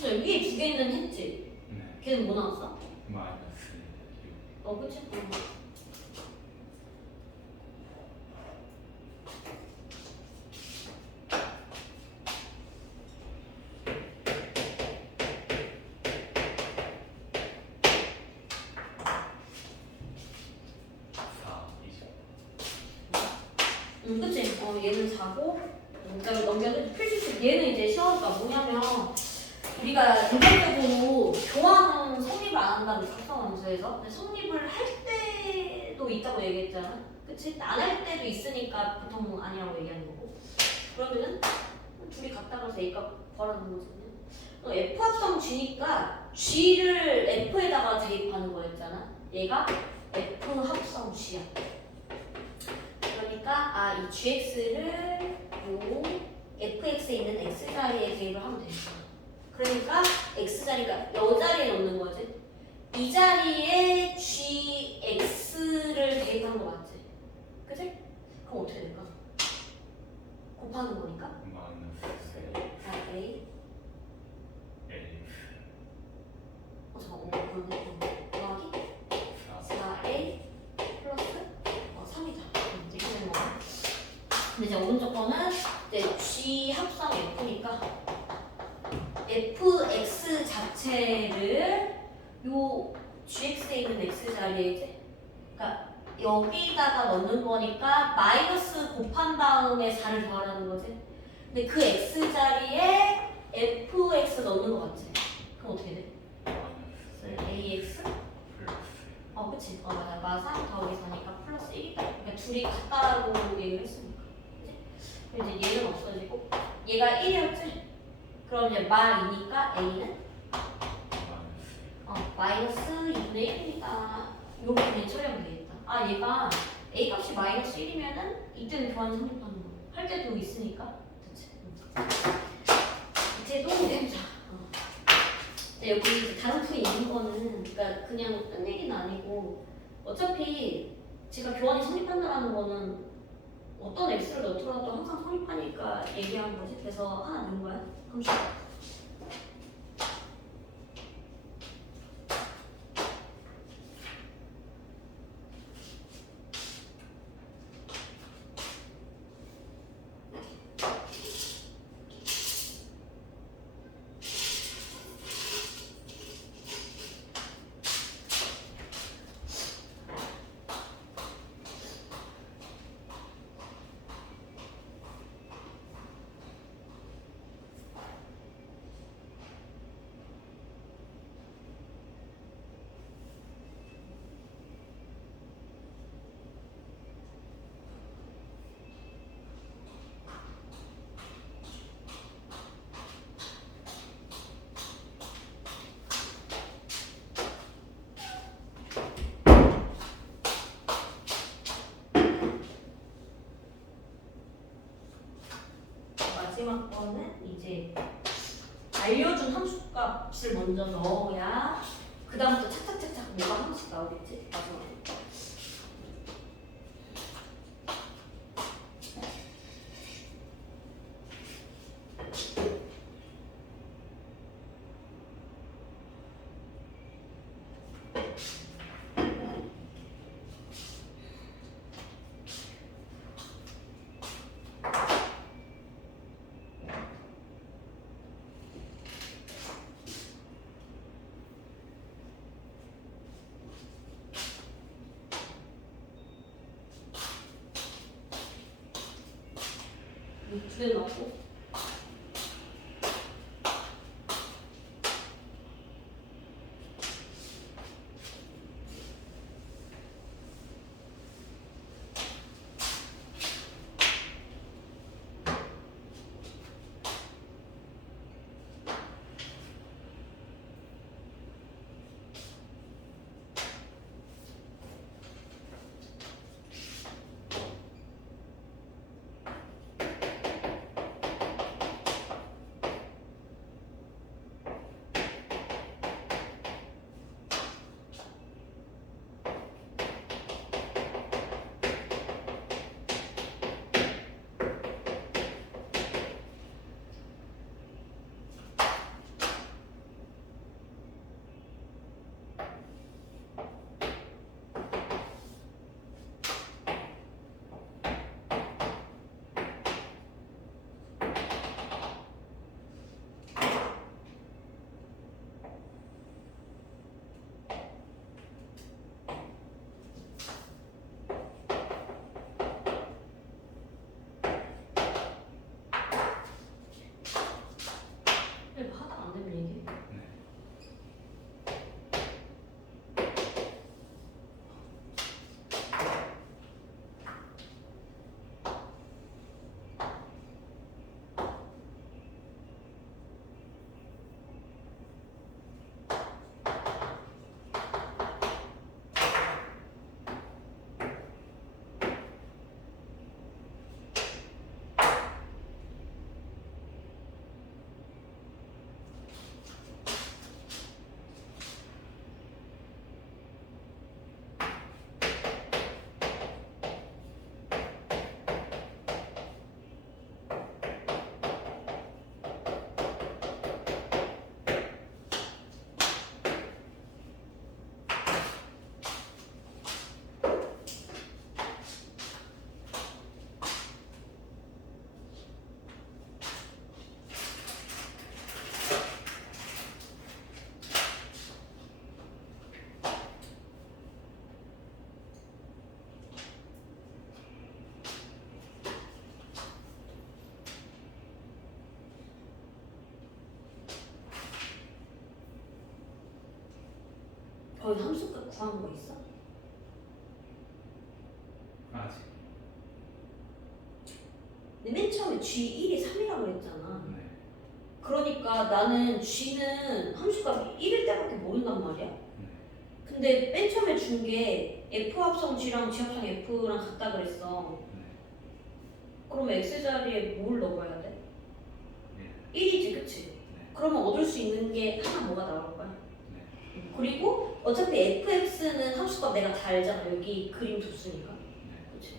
그래서 위에 두 개는 했지? 네. 걔는 뭐 나왔어? 마이너스 6. 그치? 그치? 얘는 4고 그다음에 넘겨도 필수식 얘는 이제 시험가 뭐냐면 우리가 일반적으로 교환은 성립을 안 한다고 합성함수에서 근데 성립을 할 때도 있다고 얘기했잖아. 그치? 안 할 때도 있으니까 보통 아니라고 얘기하는 거고 그러면은 둘이 같다 그래서 A값 구하라는 거잖아. F 합성 G니까 G를 F에다가 대입하는 거였잖아. 얘가 F 합성 G야. 그러니까 이 GX를 요 FX에 있는 X 자리에 대입을 하면 되겠다. 그러니까 X 자리가 요 자리에 넣는 거지. 이 자리에 GX를 대입한 거 맞지? 그치? 그럼 어떻게 될까? 곱하는 거니까? 마이너스 자, A. A. 잠깐만, 그러네. 더하기 4A 플러스 3이다. 이렇게 되는 거야. 근데 이제 오른쪽 거는 이제 G 합성 F니까 fx 자체를 요 gx에 있는 x 자리에 이제 그러니까 여기다가 넣는 거니까 마이너스 곱한 다음에 4를 더하라는 거지. 근데 그 x 자리에 fx 넣는 거 같지? 그럼 어떻게 돼? ax? 그치? 맞아. 맞아. 3 더하기 4니까 플러스 1이다. 그러니까 둘이 같다고 얘기를 했으니까. 그치? 이제 얘는 없어지고 얘가 1이었지? 그럼 이제 말이니까 a는 마이너스 2분의 1입니다. 이렇게 처리하면 되겠다. 얘가 a 값이 마이너스 1이면은 이때는 교환 성립하는 거야. 할 때 또 있으니까. 그치? 이제 또 해보자. 근데 여기 다른 풀이 있는 거는 그러니까 그냥 딴 얘기는 아니고 어차피 제가 교환이 성립한다라는 거는 어떤 x를 넣더라도 항상 성립하니까 얘기한 거지. 그래서 하나 넣은 거야. 함수. 마지막 거는 이제 알려준 함수값을 먼저 넣어야 그 다음부터 착착착착 뭐가 하나씩 나오겠지? 마지막에. 두 개 넣고 하다 안 되면 얘기해. 거기 함수값 구하는 거 있어? 아직. 근데 맨 처음에 G1이 3이라고 그랬잖아. 네. 그러니까 나는 G는 함수값이 1일 때밖에 모른단 말이야. 네. 근데 맨 처음에 준 게 F 합성 G랑 G 합성 F랑 같다 그랬어. 네. 그러면 x 자리에 뭘 넣어야 돼? 예. 1이지, 그치? 네. 그러면 얻을 수 있는 게 하나 뭐가 나올 거야? 네. 그리고 어차피 fx는 함수값 내가 다 알잖아. 여기 그림 줬으니까. 네. 그치?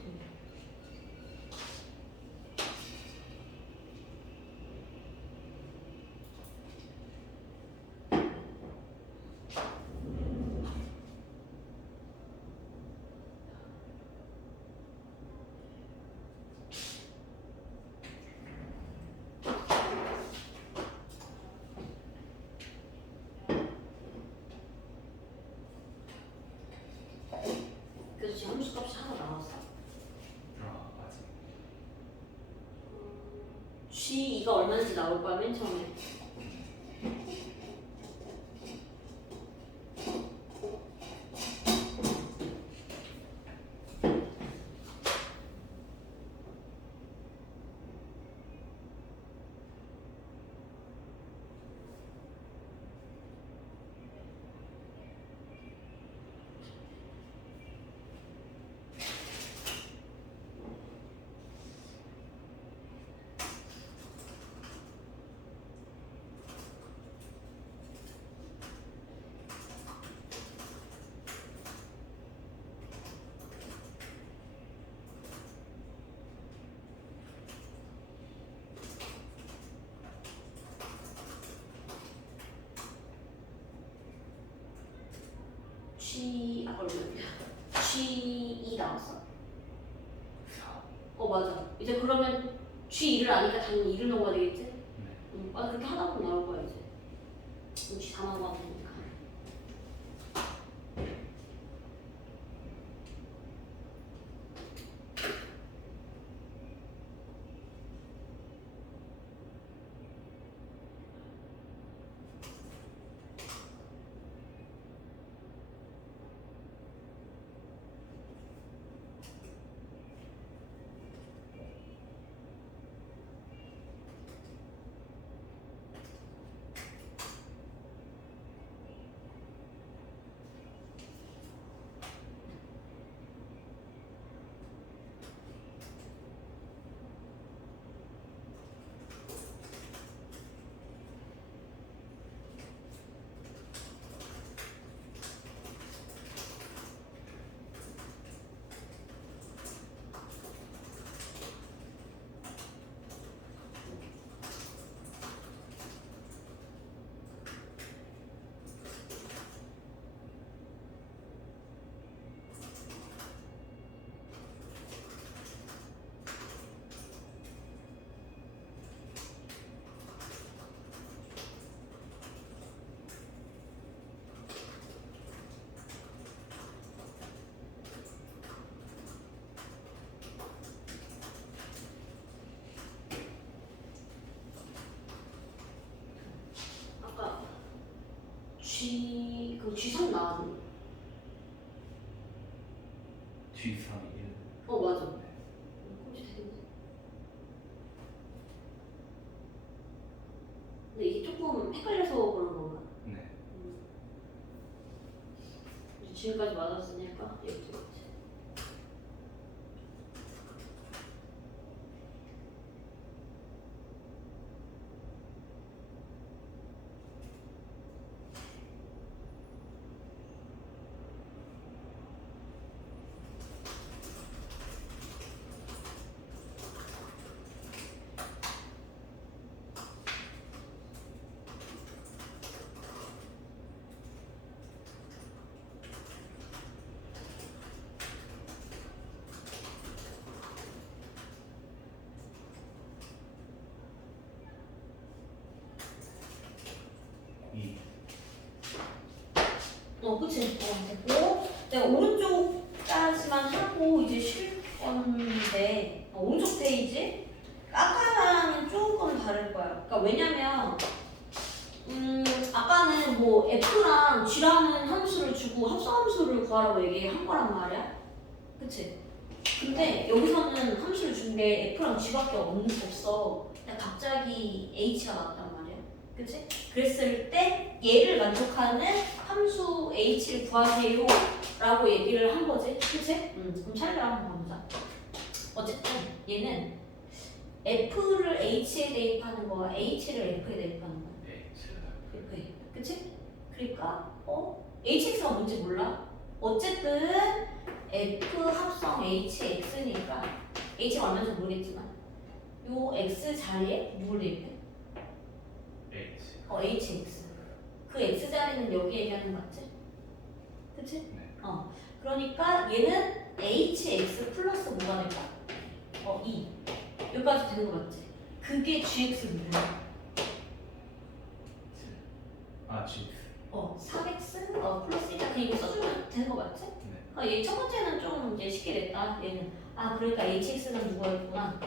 그래서 지금 함수값이 하나 나왔어. 아 아직. G2가 얼마인지 나올 거야, 맨 처음에. 아까 얼마냐? G2 나왔어. 4. 맞아. 이제 그러면 G2를 아니까 당연히 2를 넣어야 되겠지? 네. 맞아. 그렇게 하다 보면 나올 거야, 이제. G4만 구하면 되니까. 아까 그 G3 나왔네. G3 1. 맞아. 네. 꼴찌 되겠네. 근데 이게 조금 헷갈려서 그런 건가? 네. 이제 지금까지 맞았으니까 이렇게 맞지. 그치? 됐고 내가 오른쪽까지만 하고 이제 쉴 건데 오른쪽 페이지? 아까랑은 조금 다를 거야. 그러니까 왜냐면 아까는 뭐 F랑 G라는 함수를 주고 합성함수를 구하라고 얘기한 거란 말이야. 그치? 근데 여기서는 함수를 준 게 F랑 G밖에 없어. 그냥 갑자기 H가 나왔단 말이야. 그치? 그랬을 때 얘를 만족하는 함수 H를 구하세요 라고 얘기를 한 거지. 그치? 그럼 차례를 한번 봐보자. 어쨌든 얘는 F를 H에 대입하는 거와 H를 F에 대입하는 거야. 네. F, 그치? 그러니까 HX가 뭔지 몰라? 어쨌든 F 합성 HX니까 H가 얼마인지 모르겠지만 요 X 자리에 누굴 대입해? H. HX. 그 X 자리는 여기 얘기하는 거 맞지? 그치? 네. 그러니까 얘는 HX 플러스 뭐가 될까? 2. 여기까지 되는 거 맞지? 그게 GX 누구야? 아 G. 3x 플러스 2다. 그냥 이거 써주면 되는 거 맞지? 네. 그러니까 얘 첫 번째는 좀 이제 쉽게 냈다. 얘는 그러니까 HX는 누구였구나?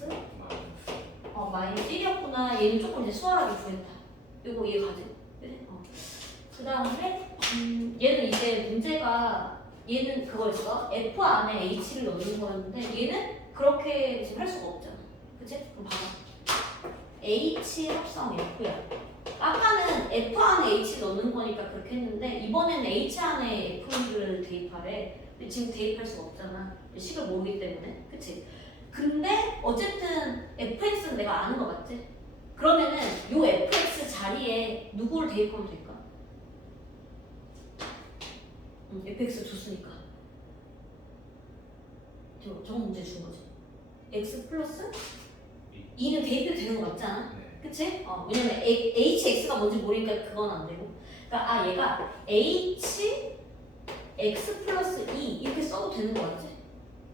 3x 마이너스. 마이너스 1이었구나. 얘는 조금 이제 수월하게 구했다. 요거 이해가지? 그래? 그 다음에 얘는 이제 문제가 얘는 그거였어. F 안에 H를 넣는 거였는데 얘는 그렇게 지금 할 수가 없잖아. 그치? 그럼 봐봐. H 합성 F야. 아까는 F 안에 H 넣는 거니까 그렇게 했는데 이번에는 H 안에 F를 대입하래. 근데 지금 대입할 수가 없잖아. 식을 모르기 때문에. 그치? 근데 어쨌든 fx는 내가 아는 거 맞지? 그러면은 요 fx 자리에 누구를 대입하면 될까? fx 줬으니까 저거 문제 준 거지. x 플러스 2는 대입해도 되는 거 맞잖아? 네. 그치? 왜냐면 hx가 뭔지 모르니까 그건 안 되고. 그러니까 얘가 h x 플러스 2 이렇게 써도 되는 거 맞지?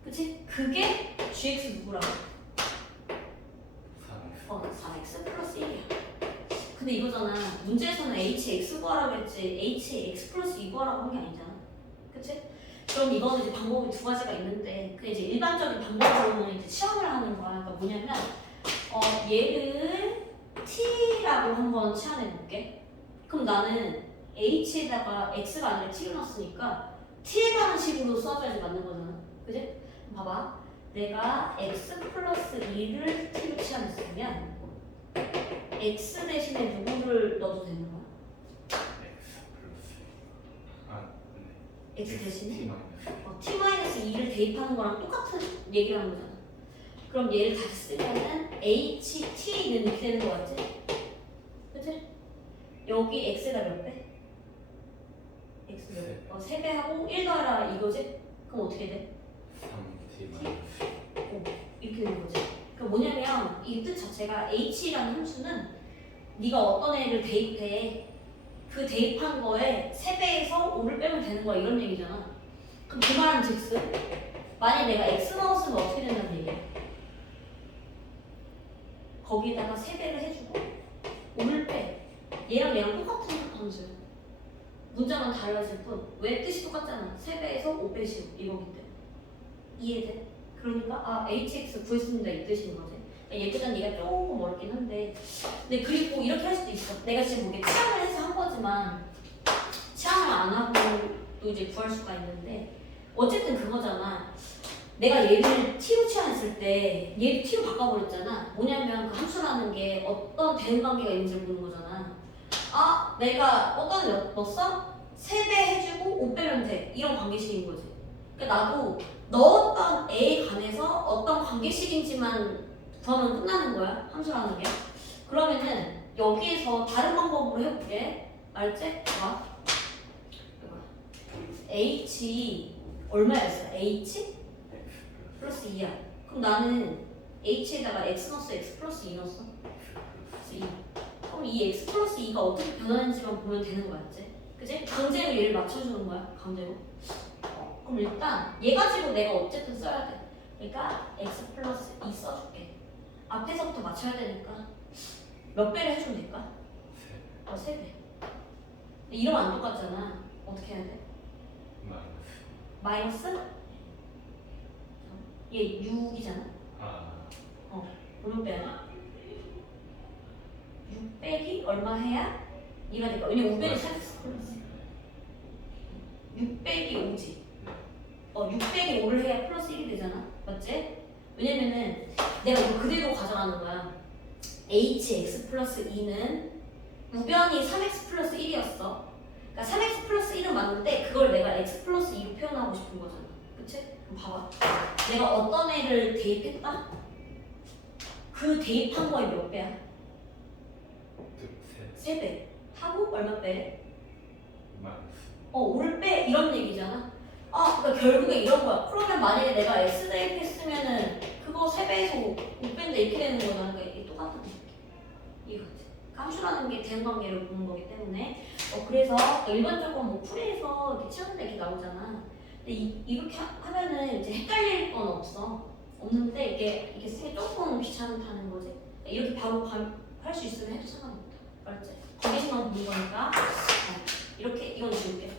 그치? 그게 gx 누구라고? 4x 플러스 1이야. 근데 이거잖아. 문제에서는 hx 구하라고 했지 hx 플러스 2 구하라고 한 게 아니잖아. 그치? 그럼 이거는 이제 방법이 두 가지가 있는데 그 이제 일반적인 방법으로는 이제 시험을 하는 거야. 그러니까 뭐냐면 얘를 t라고 한번 치환해 볼게. 그럼 나는 h에다가 x가 아니라 t를 넣었으니까 t에 가는 식으로 써줘야지 맞는 거잖아. 그치? 봐봐. 내가 x 플러스 2를 t로 치환했으면 x 대신에 누구를 넣어도 되는 거야? X 플러스. 네. x 대신에? T 마이너스. t-2를 대입하는 거랑 똑같은 얘기를 하는 거잖아. 그럼 얘를 다시 쓰면은 ht는 이렇게 되는 거 같지? 그치? 여기 x가 몇 배? x 몇 배? 3배 하고 1 더하라 이거지? 그럼 어떻게 돼? 3T 마이너스. 이렇게 되는 거지. 그러니까 뭐냐면 이 뜻 자체가 h라는 함수는 네가 어떤 애를 대입해 그 대입한 거에 3배에서 5를 빼면 되는 거야 이런 얘기잖아. 그럼 그 말은 즉슨 만약 내가 x 넣었으면 어떻게 된다는 얘기야? 거기다가 3배를 해주고 5를 빼. 얘랑 얘랑 똑같은 함수야. 문자만 달라질 뿐 왜 뜻이 똑같잖아. 3배에서 5배씩 이거기 때문에. 이해돼? 그러니까 hx 구했습니다 이 뜻인 거지. 얘보단 얘가 조금 어렵긴 한데 근데 그리고 이렇게 할 수도 있어. 내가 지금 이게 치환을 해서 한 거지만 치환을 안 하고도 이제 구할 수가 있는데 어쨌든 그거잖아. 내가 얘를 t로 치환했을 때 얘를 t로 바꿔버렸잖아. 뭐냐면 그 함수라는 게 어떤 대응 관계가 있는지를 보는 거잖아. 내가 어떤 애 넣었어? 3배 해주고 5 빼면 돼. 이런 관계식인 거지. 그러니까 나도 넣었던 애에 관해서 어떤 관계식인지만 구하면 끝나는 거야. 함수라는 게. 그러면은 여기에서 다른 방법으로 해볼게. 알지? 봐. h 얼마였어? h 플러스 2야. 그럼 나는 h에다가 x 넣었어? x 플러스 2 넣었어? 플러스 2. 그럼 이 x 플러스 2가 어떻게 변하는지만 보면 되는 거 맞지? 그치? 강제로 얘를 맞춰주는 거야. 강제로. 그럼 일단 얘 가지고 내가 어쨌든 써야 돼. 그러니까 x 플러스 2 써줄게. 앞에서부터 맞춰야 되니까 몇 배를 해주면 될까? 3배. 근데 이러면 안 똑같잖아. 어떻게 해야 돼? 마이너스. 마이너스? 얘 6이잖아. 얼마 빼야 돼? 6 빼기 얼마 해야? 얘가 될까? 왜냐면 5 빼기 4x 플러스 6 빼기 5지. 6 빼기 5를 해야 플러스 1이 되잖아. 맞지? 왜냐면은 내가 이거 그대로 가져가는 거야. hx 플러스 2는 우변이 3x 플러스 1이었어. 그러니까 3x 플러스 1은 맞는데 그걸 내가 x 플러스 2로 표현하고 싶은 거잖아. 그치? 그럼 봐봐. 내가 어떤 애를 대입했다? 그 대입한 거에 몇 배야? 셋 3배. 하고 얼마 빼? 마이너스 올 빼 이런 얘기잖아. 그러니까 결국에 이런 거야. 그러면 만약에 내가 x 대입했으면은 그거 3배에서 5 뺀데 이렇게 되는 거잖아. 그러니까 이게 똑같은 느낌. 이거지. 함수라는 게 대응관계를 보는 거기 때문에 그래서 일반적으로 뭐 풀이에서 이렇게 치는데 이렇게 나오잖아. 근데 이렇게 하면은 이제 헷갈릴 건 없는데 이게 쓰기 조금 귀찮다는 거지. 이렇게 바로 할 수 있으면 해도 상관없다. 알았지? 거기서만 보는 거니까 이렇게 이건 지울게.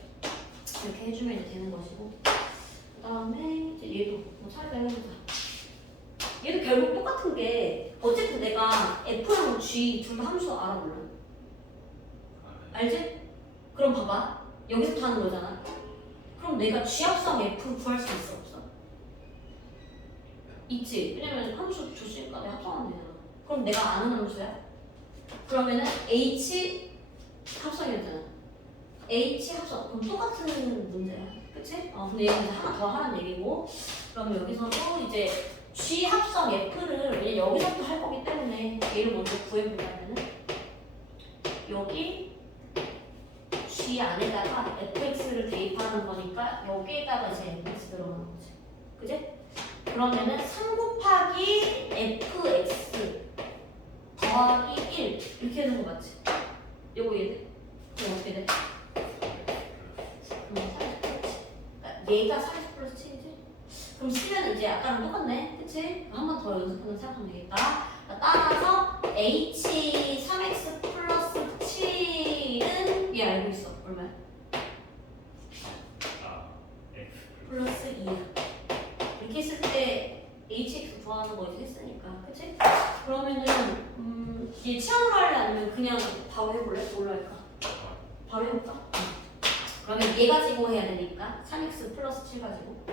이렇게 해주면 이제 되는 것이고 그 다음에 이제 얘도 뭐 차례대로 해보자. 얘도 결국 똑같은 게 어쨌든 내가 F랑 G 둘 다 함수 알아 몰라? 알지? 그럼 봐봐 여기서부터 하는 거잖아. 그럼 내가 G 합성 F 구할 수 있어 없어? 있지. 왜냐면 함수 줬으니까 내가 합성하면 되잖아. 그럼 내가 아는 함수야? 그러면은 H 합성이었잖아. H 합성. 그럼 똑같은 문제야. 그치? 근데 얘는 이제 하나 더 하는 얘기고. 그럼 여기서도 이제 G 합성 F를 왜냐면 여기서부터 할 거기 때문에 얘를 먼저 구해보려면은 여기 G 안에다가 fx를 대입하는 거니까 여기에다가 이제 mx 들어가는 거지. 그지? 그러면은 3 곱하기 fx 더하기 1 이렇게 되는 거 맞지? 요거 얘 그럼 어떻게 돼? 40 얘가 40 플러스 7이지? 그럼 쓰면 이제 아까랑 똑같네. 그치? 한 번 더 연습하는 생각하면 되겠다. 따라서 h 3x 플러스 7은 얘 알고 있어. 얼마야? x 플러스 2야. 이렇게 했을 때 hx 구하는 거 이제 했으니까. 그치? 그러면은 얘 치환을 할래 아니면 그냥 바로 해볼래? 뭘로 할까? 바로 해볼까? 그러면 얘 가지고 해야 되니까 3x 플러스 7 가지고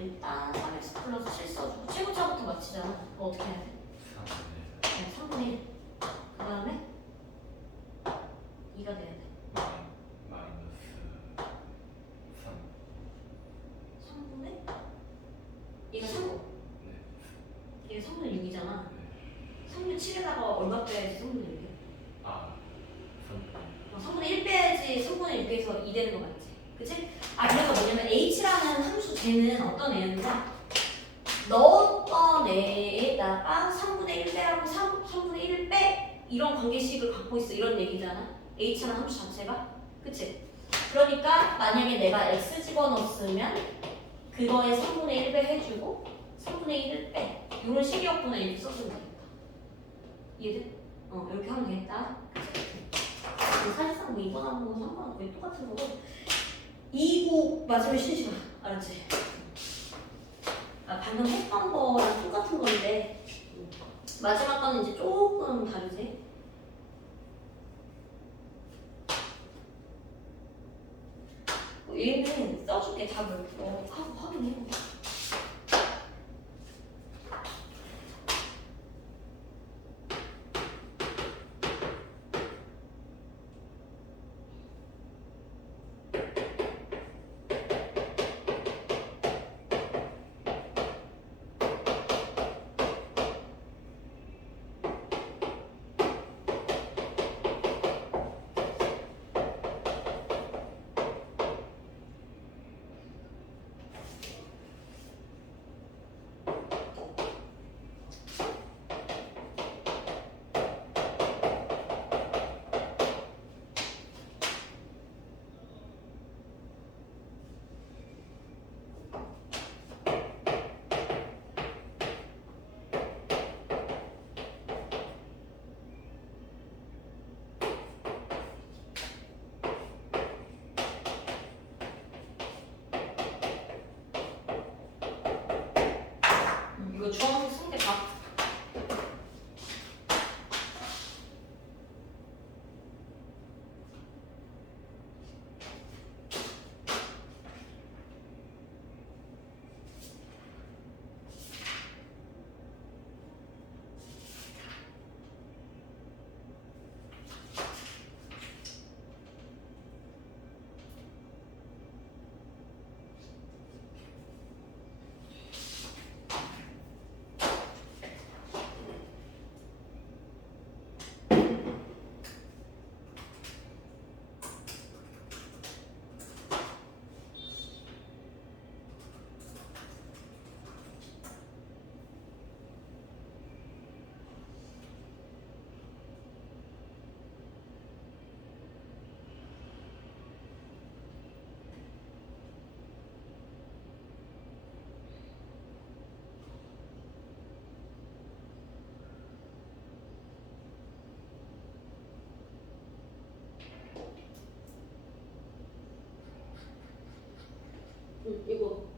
일단 3x 플러스 7 써주고 최고차부터 맞히잖아. 그거 어떻게 해야 돼? 3분의 1. 그 다음에 2가 돼야 돼. 마이너스 3 3분의 얘가 3분. 네. 얘가 3분의 6이잖아. 네. 3분의 7에다가 얼마 빼야지 3분의 6이야? 3 3분의 1 빼야지 3분의 6에서 2 되는 거 맞지? 그치? 그래서 뭐냐면 h라는 함수 쟤는 어떤 애였냐? 넣었던 애에다가 3분의 1 빼라고 3분의 1 빼 이런 관계식을 갖고 있어. 이런 얘기잖아. h라는 함수 자체가. 그치? 그러니까 만약에 내가 x 집어넣었으면 그거에 3분의 1 배 해주고 3분의 1을 빼 이런 식이었구나. 이렇게 써주면 되겠다. 이해돼? 이렇게 하면 되겠다. 사실상 뭐 이번 하는 건 상관없고 똑같은 거고 2고 맞으면 쉬지 마. 알았지? 방금 했던 거랑 똑같은 건데 마지막 거는 이제 조금 다르지? 얘는 써줄게 답을 하고 확인해. 이거